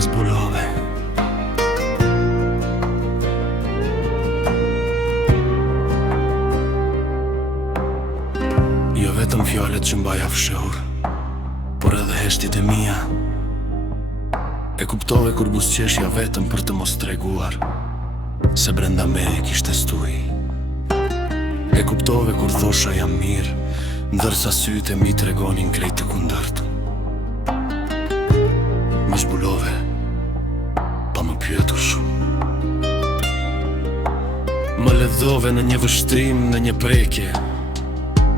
Mas bulove. Jo vetëm fjallet që mbaja fshehur, por edhe heshtit e mia. E kuptove kur busqeshja vetëm për të mos treguar se brenda me kishte stuj. E kuptove kur thosha jam mirë, ndërsa sytë e mi tregonin krejt të kundërt. Më zbulove, pa më pyetur shumë. Më ledhove në një vështrim, në një prekje,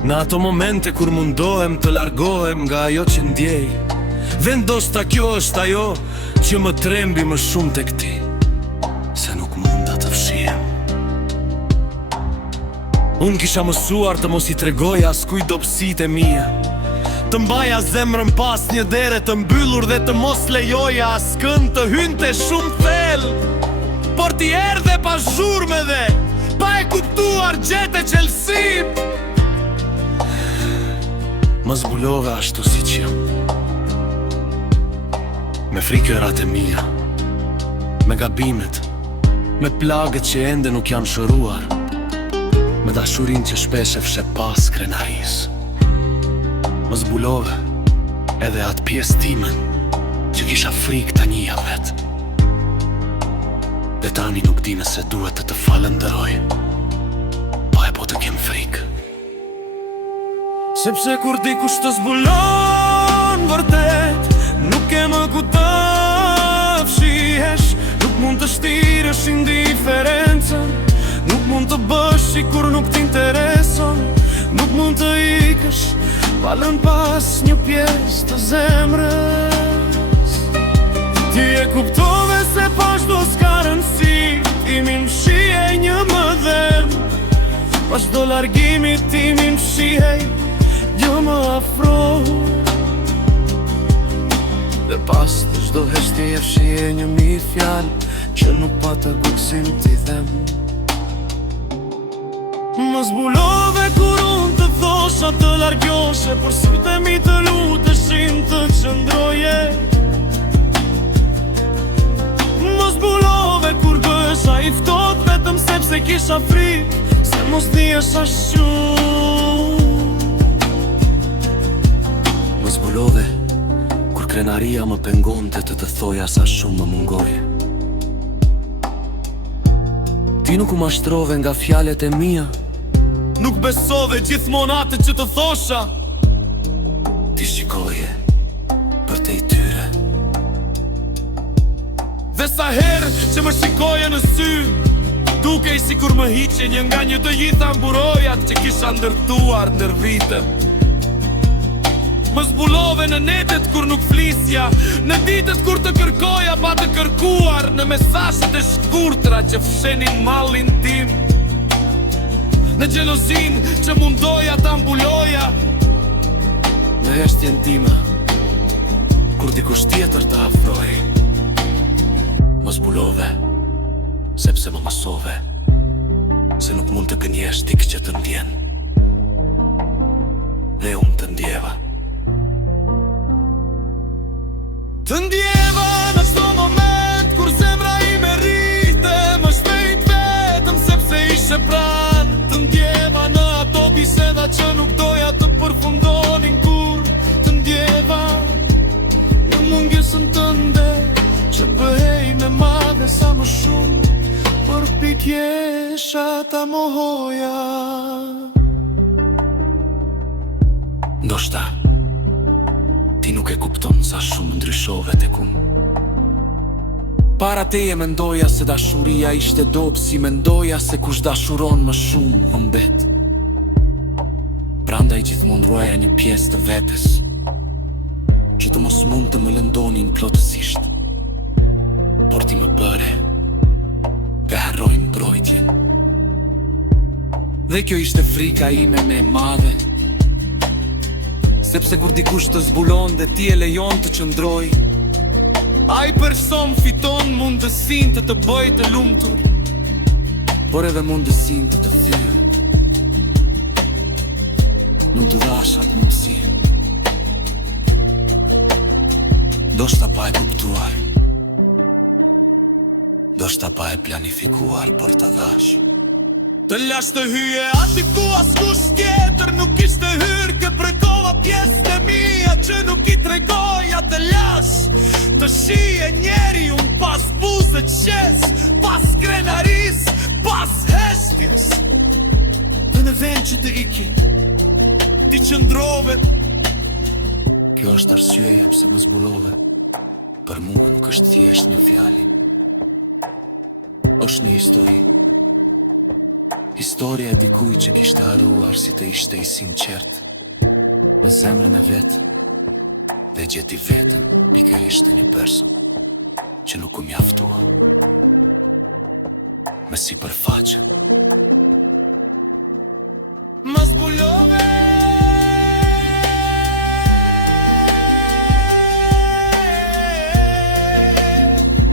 në ato momente kur mundohem të largohem nga ajo që ndjej. Vendosta kjo është ajo që më trembi më shumë tek ti, se nuk munda të fshihem. Unë kisha mësuar të mos I tregoja askuj dobësitë e mia, të mbaja zemrën pas një dere të mbyllur dhe të mos lejoja askënd të hynte shumë thellë. Por ti erdhe pa zhurmë dhe pa e kuptuar gjete qelësim. Më zbulove ashtu si që jam, me frikërat e mia, me gabimet, me plagët që ende nuk janë shëruar, me dashurin që shpesh e fshe pas krenaris. Më zbulove edhe atë pjesë timen që kisha frikë ta njija vet. Dhe tani nuk di nëse duhet të falënderoj, pa e po të kem frikë. Sepse kur dikush të zbulon vërtet, nuk e më ku të fshihesh. Nuk mund të shtirësh indiferencën, nuk mund të bësh si kur nuk t'intereson. Nuk mund të ikësh palën pas një pjesë të zemrës. Ti e kuptove se pas do s'ka rëndësi, ti mi mshihej një më dhem. Pas do largimi ti mi mshihej një më afro. Dhe pas të çdo heshtje e fshihej një mirë fjalë që nuk pa të guksim t'i them. Më zbulove kur unë të thosha të largoshe, por sytë e mi të luteshin të qëndroje. Më zbulove kur gësha I ftoht vetëm sepse kisha frikë, se mos diesha shumë. Më zbulove kur krenaria më pengonte të thoja sa shumë më mungoje. Ti nuk u mashtrove nga fjallet e mia, nuk besove gjithmonë atë që të thosha. Ti shikoje për te I tyre, dhe sa herë që më shikoje në sy, dukej si kur më hiqe një nga një të gjitha mburojat që kisha ndërtuar ndër vite. Më zbulove në netet kur nuk flisja, në ditët kur të kërkoja pa të kërkuar, në mesazhet e shkurtra që fshenin mallin tim, në xhelozin që mundoja ta mbuloja, në heshtjen time kur dikush tjetër të afroj. Më zbulove sepse më mësove se nuk mund të gënjesh tik që të ndjen, dhe unë të ndjeva. Të ndjeva në çdo moment kur zemra ime rrite më shpejt vetëm sepse ishe pranë. Të ndjeva në ato biseda që nuk doja të përfundonin kur. Të ndjeva në mungesën tënde që bëhej me madhe sa më shumë, për pikjesha ta mohoja. Ndoshta ti nuk e kupton sa shumë ndryshove tek unë. Para teje mendoja se dashuria ishte dobë, si mendoja se kush dashuron më shumë më mbet. Prandaj gjithmonë ruaja një pjesë të vetes që të mos mund të më lëndonin plotësisht. Por ti më bëre të harroj mbrojtjen. Dhe kjo ishte frika ime me madhe, sepse kur dikush të zbulon dhe ti e lejon të qëndroj, ai person fiton mundësin të bëj të lumtur, por edhe mundësin të thyë. Nuk të dhash atë mundësin, do shta pa e kuptuar Do shta pa e planifikuar për të dhash. Të lash të hyje ati ku askush tjetër nuk ishte hyrë. Ke prekova pjesë të mija që nuk I tregoja. Të lash të shije njeri unë pas buzë qes, pas krenaris, pas heshtjes. Dhe në vend që të iki ti qëndrove. Kjo është arsyeja pse më zbulove. Për mua nuk është thjesht një fjali, është një histori. Historia e dikuj që kishte harruar si të ishte I sinqert në zemrën e vetë dhe gjeti vetën pikërisht të një person që nuk u mjaftua me sipërfaqe. Më zbulove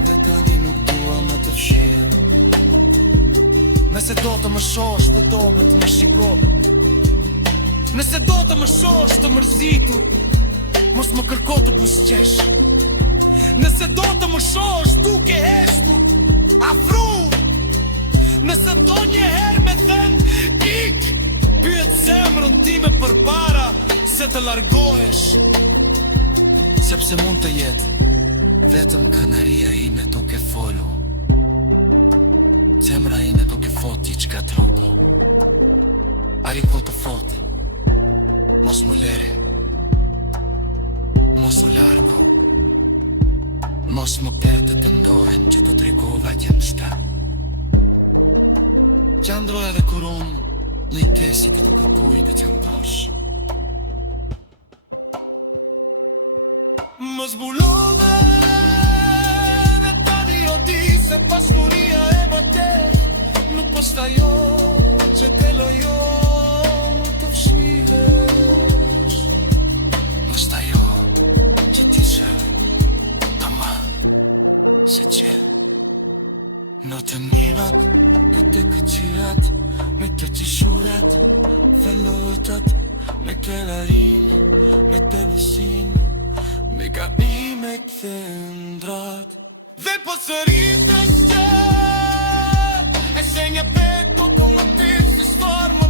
dhe tani nuk dua më të fshirë. Nëse do të më shosh të dobet më shiko. Nëse do të më shosh të mërzitur, mos më kërko të buzqesh. Nëse do të më shosh duke heshtur, afru. Nëse do njëherë me thënë ik, pyet zemrën time përpara se të largohesh. Sepse mund të jetë vetëm kanaria ime duke folu. Zemra ime duke foti që ka trondo. Ari po të foti, mos më lere, mos më largu, mos më pete të ndohen që të tregova që më sta. Qandro edhe kur unë në I tesi të kërkoj dhe që ndosh. Më zbulove dhe tani o di se pasuria e më te nuk posta jo që te lojo më të fshihesh. Posta jo që ti shë të ma se që në të mirat dhe të këqirat me të qishurat fellotat me kelarin me të besin me gabim e këthe ndrat dhe po sërit e shqe e shenja peto të më tirë si stormë